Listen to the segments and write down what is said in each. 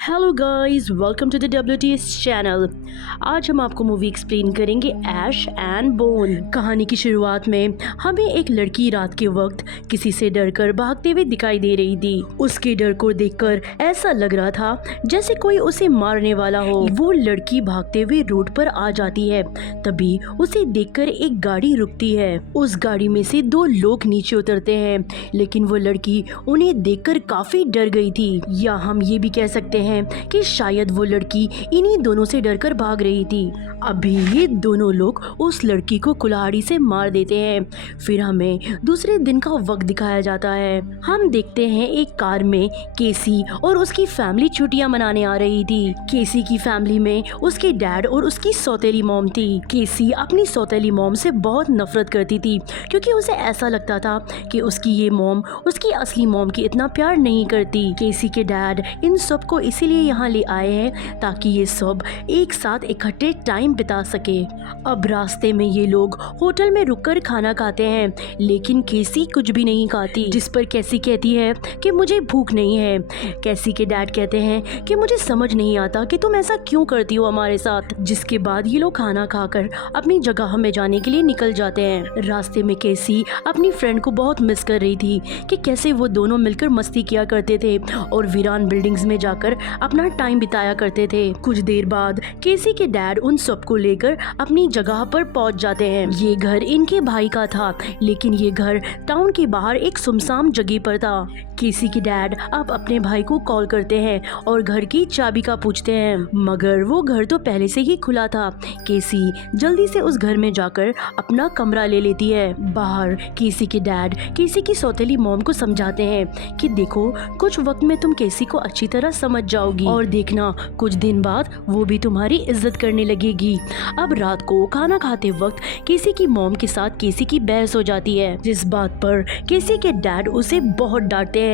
Hello guys, welcome to the WTS channel. आज हम आपको मूवी एक्सप्लेन करेंगे ऐश एंड बोन। कहानी की शुरुआत में हमें एक लड़की रात के वक्त किसी से डरकर भागते हुए दिखाई दे रही थी। उसके डर को देखकर ऐसा लग रहा था जैसे कोई उसे मारने वाला हो। वो लड़की भागते हुए रोड पर आ जाती है। तभी उसे देखकर एक गाड़ी रुकती है। उस गाड़ी में से दो लोग नीचे उतरते हैं, लेकिन वो लड़की उन्हें देखकर काफी डर गई थी। या हम ये भी कह सकते हैं कि शायद वो लड़की इन्हीं दोनों से डरकर भाग रही थी। अभी ये दोनों लोग उस लड़की को कुल्हाड़ी से मार देते हैं। फिर हमें दूसरे दिन का वक्त दिखाया जाता है। हम देखते हैं एक कार में केसी और उसकी फैमिली छुट्टियां मनाने आ रही थी। केसी की फैमिली में उसके डैड और उसकी सौतेली मॉम थी। केसी अपनी सौतेली मॉम से बहुत नफरत करती थी, क्योंकि उसे ऐसा लगता था कि उसकी ये मॉम उसकी असली मॉम की इतना प्यार नहीं करती। केसी के डैड इन सब को इसीलिए यहाँ ले आए हैं ताकि ये सब एक साथ इकट्ठे टाइम बिता सके। अब रास्ते में ये लोग होटल में रुककर खाना खाते हैं, लेकिन केसी कुछ भी नहीं खाती, जिस पर केसी कहती है कि मुझे भूख नहीं है। केसी के डैड कहते हैं कि मुझे समझ नहीं आता कि तुम ऐसा क्यों करती हो हमारे साथ। जिसके बाद ये लोग खाना खाकर अपनी जगह में जाने के लिए निकल जाते हैं। रास्ते में केसी अपनी फ्रेंड को बहुत मिस कर रही थी कि कैसे वो दोनों मिलकर मस्ती किया करते थे और वीरान बिल्डिंग्स में जाकर अपना टाइम बिताया करते थे। कुछ देर बाद केसी के डैड उन सबको लेकर अपनी जगह पर पहुंच जाते हैं। ये घर इनके भाई का था, लेकिन ये घर टाउन के बाहर एक सुनसान जगह पर था। केसी के डैड अब अपने भाई को कॉल करते हैं और घर की चाबी का पूछते हैं, मगर वो घर तो पहले से ही खुला था। केसी जल्दी से उस घर में जाकर अपना कमरा ले लेती है। बाहर केसी के डैड केसी की सौतेली मॉम को समझाते हैं कि देखो, कुछ वक्त में तुम केसी को अच्छी तरह समझ जाओगी और देखना कुछ दिन बाद वो भी तुम्हारी इज्जत करने लगेगी। अब रात को खाना खाते वक्त केसी की मॉम के साथ केसी की बहस हो जाती है, जिस बात पर केसी के डैड उसे बहुत डांटते हैं।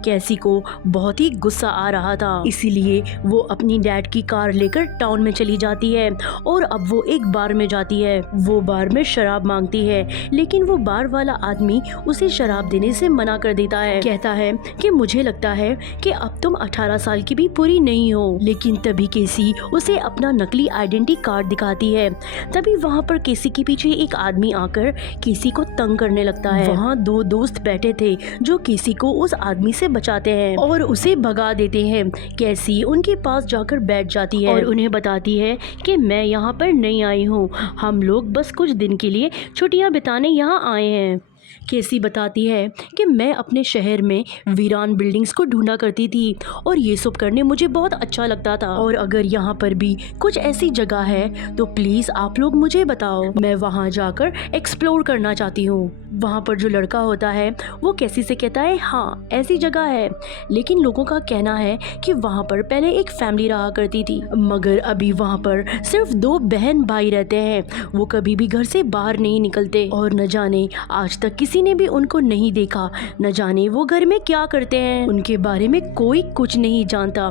केसी को बहुत ही गुस्सा आ रहा था, इसीलिए वो अपनी डैड की कार लेकर टाउन में चली जाती है और अब वो एक बार में जाती है। वो बार में शराब मांगती है, लेकिन वो बार वाला आदमी उसे शराब देने से मना कर देता है। कहता है कि मुझे लगता है कि अब तुम 18 साल की भी पूरी नहीं हो। लेकिन तभी केसी उसे अपना नकली आइडेंटिटी कार्ड दिखाती है। तभी वहाँ पर केसी के पीछे एक आदमी आकर केसी को तंग करने लगता है। वहाँ दो दोस्त बैठे थे जो केसी को उस आदमी से बचाते हैं और उसे भगा देते हैं। केसी उनके पास जाकर बैठ जाती है और उन्हें बताती है कि मैं यहाँ पर नहीं आई हूँ, हम लोग बस कुछ दिन के लिए छुट्टियाँ बिताने यहाँ आए हैं। केसी बताती है कि मैं अपने शहर में वीरान बिल्डिंग्स को ढूंढा करती थी और ये सब करने मुझे बहुत अच्छा लगता था, और अगर यहाँ पर भी कुछ ऐसी जगह है तो प्लीज आप लोग मुझे बताओ, मैं वहाँ जाकर एक्सप्लोर करना चाहती हूँ। वहाँ पर जो लड़का होता है वो केसी से कहता है हाँ ऐसी जगह है, लेकिन लोगों का कहना है कि वहाँ पर पहले एक फैमिली रहा करती थी, मगर अभी वहाँ पर सिर्फ दो बहन भाई रहते हैं। वो कभी भी घर से बाहर नहीं निकलते और न जाने आज तक किसी ने भी उनको नहीं देखा। न जाने वो घर में क्या करते हैं, उनके बारे में कोई कुछ नहीं जानता।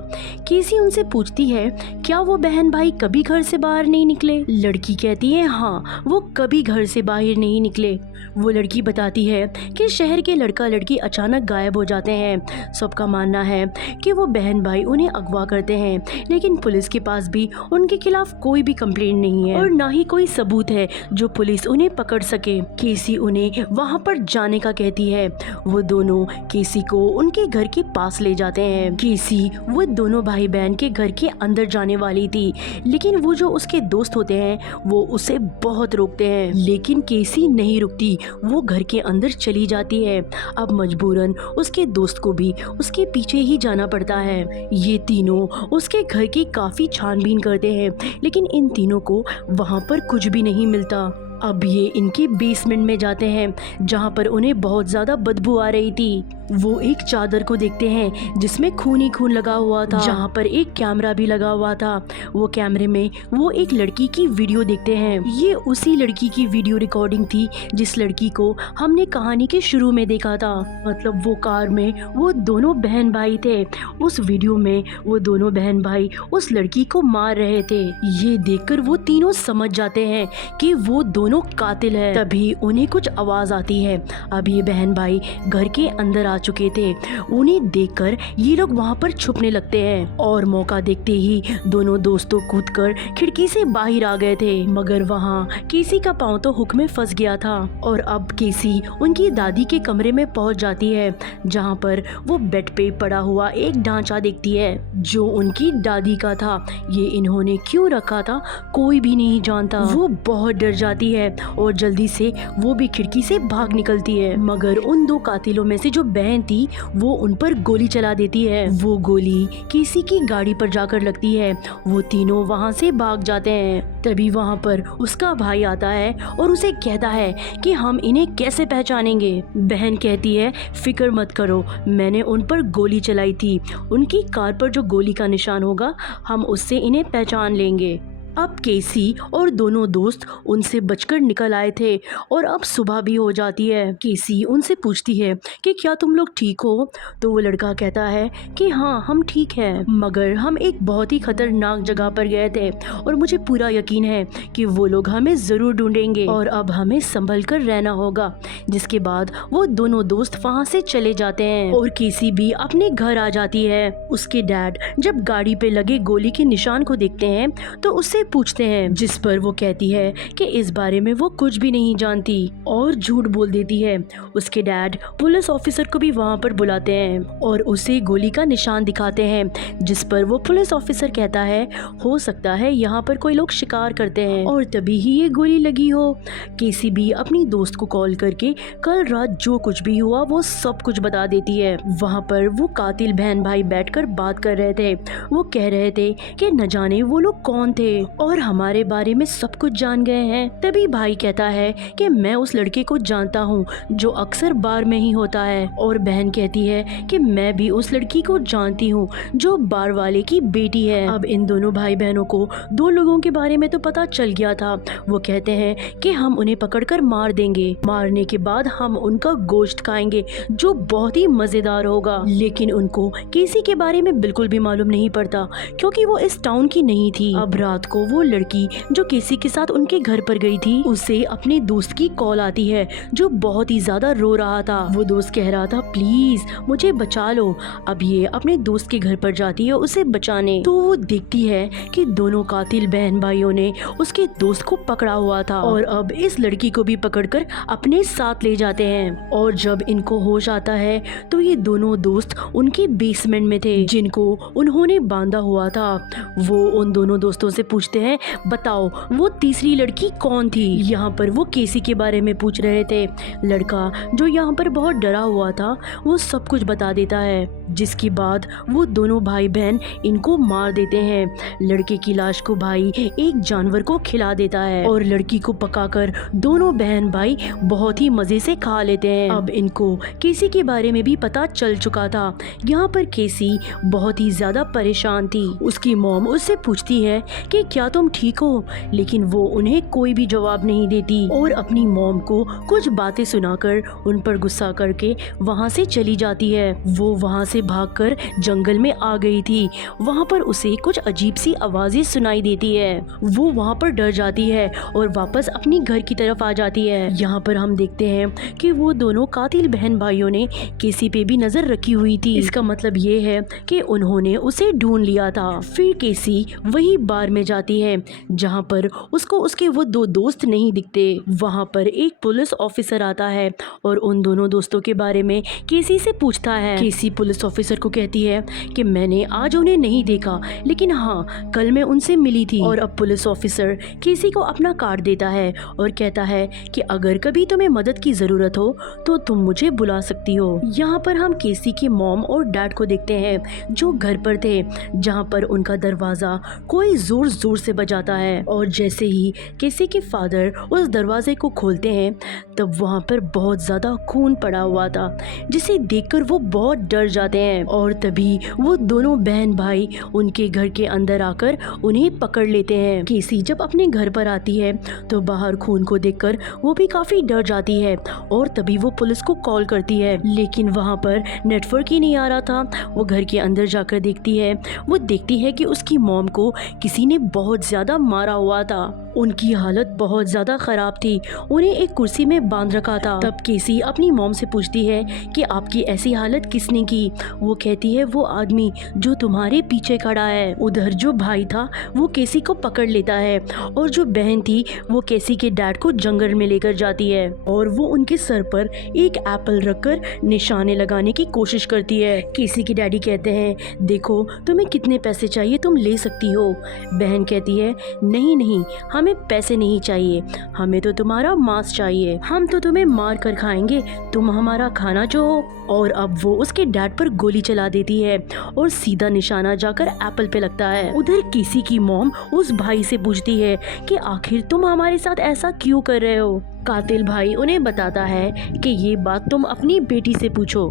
केसी उनसे पूछती है क्या वो बहन भाई कभी घर से बाहर नहीं निकले। लड़की कहती है हाँ, वो कभी घर से बाहर नहीं निकले। वो लड़की बताती है कि शहर के लड़का लड़की अचानक गायब हो जाते हैं। सबका मानना है कि वो बहन भाई उन्हें अगवा करते हैं, लेकिन पुलिस के पास भी उनके खिलाफ कोई भी कंप्लेंट नहीं है और ना ही कोई सबूत है जो पुलिस उन्हें पकड़ सके। केसी उन्हें वहाँ पर जाने का कहती है। वो दोनों केसी को उनके घर के पास ले जाते हैं। केसी वो दोनों भाई बहन के घर के अंदर जाने वाली थी, लेकिन वो जो उसके दोस्त होते हैं वो उसे बहुत रोकते हैं, लेकिन केसी नहीं रुकती, वो घर के अंदर चली जाती है। अब मजबूरन उसके दोस्त को भी उसके पीछे ही जाना पड़ता है। ये तीनों उसके घर की काफी छानबीन करते हैं, लेकिन इन तीनों को वहाँ पर कुछ भी नहीं मिलता। अब ये इनके बेसमेंट में जाते हैं, जहाँ पर उन्हें बहुत ज़्यादा बदबू आ रही थी। वो एक चादर को देखते हैं जिसमें खून ही खून लगा हुआ था, जहाँ पर एक कैमरा भी लगा हुआ था। वो कैमरे में वो एक लड़की की वीडियो देखते हैं। ये उसी लड़की की वीडियो रिकॉर्डिंग थी जिस लड़की को हमने कहानी के शुरू में देखा था। मतलब वो कार में वो दोनों बहन भाई थे। उस वीडियो में वो दोनों बहन भाई उस लड़की को मार रहे थे। ये देखकर वो तीनों समझ जाते हैं कि वो दोनों दोनों कातिल है। तभी उन्हें कुछ आवाज आती है। अब ये बहन भाई घर के अंदर आ चुके थे। उन्हें देखकर ये लोग वहाँ पर छुपने लगते हैं और मौका देखते ही दोनों दोस्तों कूदकर खिड़की से बाहर आ गए थे। मगर वहाँ केसी का पाँव तो हुक में फंस गया था और अब केसी उनकी दादी के कमरे में पहुँच जाती है, जहाँ पर वो बेड पे पड़ा हुआ एक ढांचा देखती है जो उनकी दादी का था। ये इन्होंने क्यों रखा था कोई भी नहीं जानता। वो बहुत डर जाती है और जल्दी से वो भी खिड़की से भाग निकलती है। मगर उन दो कातिलों में से जो बहन थी वो उन पर गोली चला देती है। वो गोली केसी की गाड़ी पर जाकर लगती है। वो तीनों वहाँ से भाग जाते हैं। तभी वहाँ पर उसका भाई आता है और उसे कहता है कि हम इन्हें कैसे पहचानेंगे। बहन कहती है फिक्र मत करो, मैंने उन पर गोली चलाई थी, उनकी कार पर जो गोली का निशान होगा हम उससे इन्हें पहचान लेंगे। अब केसी और दोनों दोस्त उनसे बचकर निकल आए थे और अब सुबह भी हो जाती है। केसी उनसे पूछती है कि क्या तुम लोग ठीक हो? तो वो लड़का कहता है कि हाँ हम ठीक हैं, मगर हम एक बहुत ही खतरनाक जगह पर गए थे और मुझे पूरा यकीन है कि वो लोग हमें ज़रूर ढूंढेंगे और अब हमें संभल कर रहना होगा। जिसके बाद वो दोनों दोस्त वहाँ से चले जाते हैं और केसी भी अपने घर आ जाती है। उसके डैड जब गाड़ी पे लगे गोली के निशान को देखते हैं तो उससे पूछते हैं, जिस पर वो कहती है कि इस बारे में वो कुछ भी नहीं जानती और झूठ बोल देती है। उसके डैड पुलिस ऑफिसर को भी वहाँ पर बुलाते हैं और उसे गोली का निशान दिखाते हैं, जिस पर वो पुलिस ऑफिसर कहता है हो सकता है यहाँ पर कोई लोग शिकार करते हैं और तभी ही ये गोली लगी हो। केसी भी अपनी दोस्त को कॉल करके कल रात जो कुछ भी हुआ वो सब कुछ बता देती है। वहाँ पर वो कातिल बहन भाई बैठकर बात कर रहे थे। वो कह रहे थे कि न जाने वो लोग कौन थे और हमारे बारे में सब कुछ जान गए हैं। तभी भाई कहता है कि मैं उस लड़के को जानता हूँ जो अक्सर बार में ही होता है और बहन कहती है कि मैं भी उस लड़की को जानती हूँ जो बार वाले की बेटी है। अब इन दोनों भाई बहनों को दो लोगों के बारे में तो पता चल गया था। वो कहते हैं कि हम उन्हें पकड़कर मार देंगे, मारने के बाद हम उनका गोश्त खाएंगे जो बहुत ही मजेदार होगा। लेकिन उनको केसी के बारे में बिल्कुल भी मालूम नहीं पड़ता क्योंकि वो इस टाउन की नहीं थी। अब रात को वो लड़की जो केसी के साथ उनके घर पर गई थी उसे अपने दोस्त की कॉल आती है जो बहुत ही ज्यादा रो रहा था। वो दोस्त कह रहा था प्लीज मुझे बचा लो। अब ये अपने दोस्त के घर पर जाती है उसे बचाने, तो वो देखती है कि दोनों कातिल बहन भाइयों ने उसके दोस्त को पकड़ा हुआ था और अब इस लड़की को भी पकड़कर अपने साथ ले जाते हैं। और जब इनको होश आता है तो ये दोनों दोस्त उनके बेसमेंट में थे जिनको उन्होंने बांधा हुआ था। वो उन दोनों दोस्तों से पूछते हैं बताओ वो तीसरी लड़की कौन थी। यहाँ पर वो केसी के बारे में पूछ रहे थे। लड़का जो यहाँ पर बहुत डरा हुआ था वो सब कुछ बता देता है, जिसके बाद वो दोनों भाई बहन इनको मार देते हैं। लड़के की लाश को भाई एक जानवर को खिला देता है और लड़की को पकाकर दोनों बहन भाई बहुत ही मजे से खा लेते हैं। अब इनको केसी के बारे में भी पता चल चुका था। यहाँ पर केसी बहुत ही ज्यादा परेशान थी। उसकी मॉम उससे पूछती है कि क्या तुम ठीक हो, लेकिन वो उन्हें कोई भी जवाब नहीं देती और अपनी मॉम को कुछ बातें सुनाकर उन पर गुस्सा करके वहाँ से चली जाती है। वो वहाँ से भागकर जंगल में आ गई थी। वहाँ पर उसे कुछ अजीब सी आवाजें सुनाई देती है। वो वहाँ पर डर जाती है और वापस अपनी घर की तरफ आ जाती है। यहाँ पर हम देखते हैं कि वो दोनों कातिल बहन भाइयों ने केसी पे भी नजर रखी हुई थी। इसका मतलब ये है कि उन्होंने उसे ढूंढ लिया था। फिर केसी वही बार में जाती है जहाँ पर उसको उसके वो दो दोस्त नहीं दिखते। वहाँ पर एक पुलिस ऑफिसर आता है और उन दोनों दोस्तों के बारे में केसी से पूछता है। केसी पुलिस ऑफिसर को कहती है कि मैंने आज उन्हें नहीं देखा, लेकिन हाँ कल मैं उनसे मिली थी। और अब पुलिस ऑफिसर केसी को अपना कार्ड देता है और कहता है कि अगर कभी तुम्हें मदद की जरूरत हो तो तुम मुझे बुला सकती हो। यहाँ पर हम केसी के मॉम और डैड को देखते हैं जो घर पर थे, जहाँ पर उनका दरवाजा कोई जोर जोर से बजाता है और जैसे ही केसी के फादर उस दरवाजे को खोलते हैं तब वहाँ पर बहुत ज्यादा खून पड़ा हुआ था, जिसे देखकर वो बहुत डर जाते हैं। और तभी वो दोनों बहन भाई उनके घर के अंदर आकर उन्हें पकड़ लेते हैं। केसी जब अपने घर पर आती है तो बाहर खून को देखकर वो भी काफी डर जाती है और तभी वो पुलिस को कॉल करती है, लेकिन वहाँ पर नेटवर्क ही नहीं आ रहा था। वो घर के अंदर जाकर देखती है, वो देखती है कि उसकी मॉम को किसी ने बहुत ज्यादा मारा हुआ था। उनकी हालत बहुत ज्यादा खराब थी, उन्हें एक कुर्सी में बांध रखा था। तब केसी अपनी मॉम से पूछती है कि आपकी ऐसी हालत किसने की। वो कहती है वो आदमी जो तुम्हारे पीछे खड़ा है। उधर जो भाई था वो केसी को पकड़ लेता है और जो बहन थी वो केसी के डैड को जंगल में लेकर जाती है और वो उनके सर पर एक एप्पल रखकर निशाने लगाने की कोशिश करती है। केसी के डैडी कहते हैं देखो तुम्हें कितने पैसे चाहिए तुम ले सकती हो। बहन कहती है नहीं नहीं, हमें पैसे नहीं चाहिए, हमें तो तुम्हारा मांस चाहिए, हम तो तुम्हें मार कर खाएंगे, तुम हमारा खाना जो हो। और अब वो उसके डैड पर गोली चला देती है और सीधा निशाना जाकर एप्पल पे लगता है। उधर केसी की मॉम उस भाई से पूछती है कि आखिर तुम हमारे साथ ऐसा क्यों कर रहे हो। कातिल भाई उन्हें बताता है कि ये बात तुम अपनी बेटी से पूछो।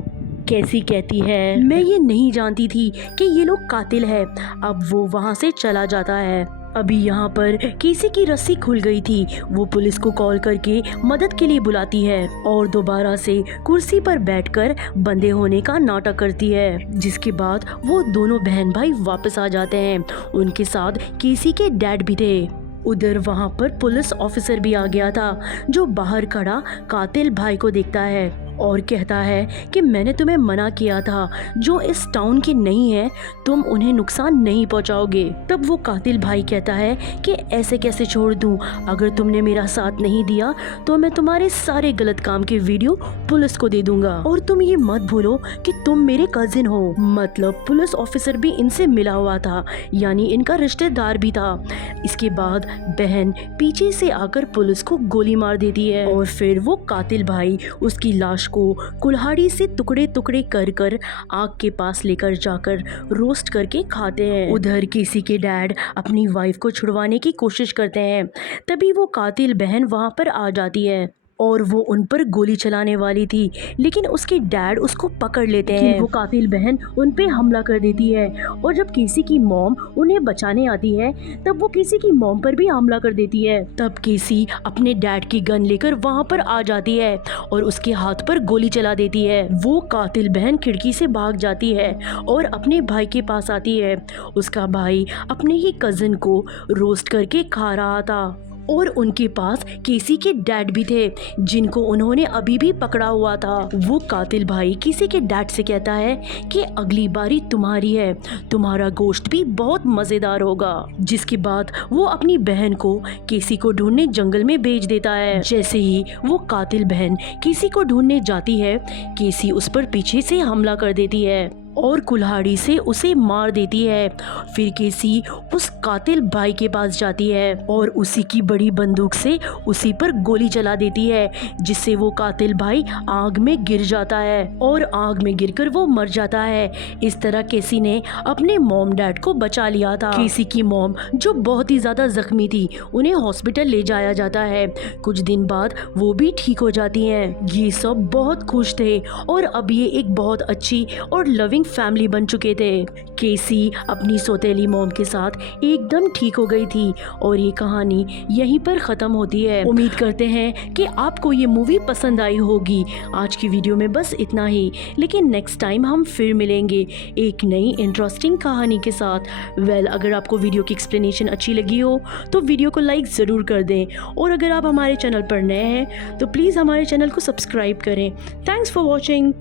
केसी कहती है मैं ये नहीं जानती थी कि ये लोग कातिल है। अब वो वहाँ से चला जाता है। अभी यहाँ पर केसी की रस्सी खुल गई थी। वो पुलिस को कॉल करके मदद के लिए बुलाती है और दोबारा से कुर्सी पर बैठकर बंधे होने का नाटक करती है, जिसके बाद वो दोनों बहन भाई वापस आ जाते हैं। उनके साथ केसी के डैड भी थे। उधर वहाँ पर पुलिस ऑफिसर भी आ गया था, जो बाहर खड़ा कातिल भाई को देखता है और कहता है कि मैंने तुम्हें मना किया था, जो इस टाउन के नहीं है तुम उन्हें नुकसान नहीं पहुंचाओगे। तब वो कातिल भाई कहता है कि ऐसे कैसे छोड़ दूं, अगर तुमने मेरा साथ नहीं दिया तो मैं तुम्हारे सारे गलत काम के वीडियो पुलिस को दे दूंगा। और तुम ये मत भूलो कि तुम मेरे कजिन हो। मतलब पुलिस ऑफिसर भी इनसे मिला हुआ था, यानी इनका रिश्तेदार भी था। इसके बाद बहन पीछे से आकर पुलिस को गोली मार देती है और फिर वो कातिल भाई उसकी लाश को कुल्हाड़ी से टुकड़े टुकड़े कर कर आग के पास लेकर जाकर रोस्ट करके खाते हैं। उधर केसी के डैड अपनी वाइफ को छुड़वाने की कोशिश करते हैं। तभी वो कातिल बहन वहां पर आ जाती है और वो उन पर गोली चलाने वाली थी, लेकिन उसके डैड उसको पकड़ लेते हैं। वो कातिल बहन उन पे हमला कर देती है और जब केसी की मॉम उन्हें बचाने आती है तब वो केसी की मॉम पर भी हमला कर देती है। तब केसी अपने डैड की गन लेकर वहां पर आ जाती है और उसके हाथ पर गोली चला देती है। वो कातिल बहन खिड़की से भाग जाती है और अपने भाई के पास आती है। उसका भाई अपने ही कजिन को रोस्ट करके खा रहा था और उनके पास केसी के डैड भी थे, जिनको उन्होंने अभी भी पकड़ा हुआ था। वो कातिल भाई केसी के डैड से कहता है कि अगली बारी तुम्हारी है, तुम्हारा गोश्त भी बहुत मजेदार होगा। जिसके बाद वो अपनी बहन को केसी को ढूंढने जंगल में भेज देता है। जैसे ही वो कातिल बहन केसी को ढूंढने जाती है, केसी उस पर पीछे से हमला कर देती है और कुल्हाड़ी से उसे मार देती है। फिर केसी उस कातिल भाई के पास जाती है और उसी की बड़ी बंदूक से उसी पर गोली चला देती है, जिससे वो कातिल भाई आग में गिर जाता है और आग में गिरकर वो मर जाता है। इस तरह केसी ने अपने मॉम डैड को बचा लिया था। केसी की मॉम जो बहुत ही ज्यादा जख्मी थी, उन्हें हॉस्पिटल ले जाया जाता है। कुछ दिन बाद वो भी ठीक हो जाती हैं। ये सब बहुत खुश थे और अब ये एक बहुत अच्छी और लविंग फैमिली बन चुके थे। केसी अपनी सौतेली मॉम के साथ एकदम ठीक हो गई थी और ये कहानी यहीं पर ख़त्म होती है। उम्मीद करते हैं कि आपको ये मूवी पसंद आई होगी। आज की वीडियो में बस इतना ही, लेकिन नेक्स्ट टाइम हम फिर मिलेंगे एक नई इंटरेस्टिंग कहानी के साथ। अगर आपको वीडियो की एक्सप्लेनेशन अच्छी लगी हो तो वीडियो को लाइक ज़रूर कर दें और अगर आप हमारे चैनल पर नए हैं तो प्लीज़ हमारे चैनल को सब्सक्राइब करें। Thanks for watching.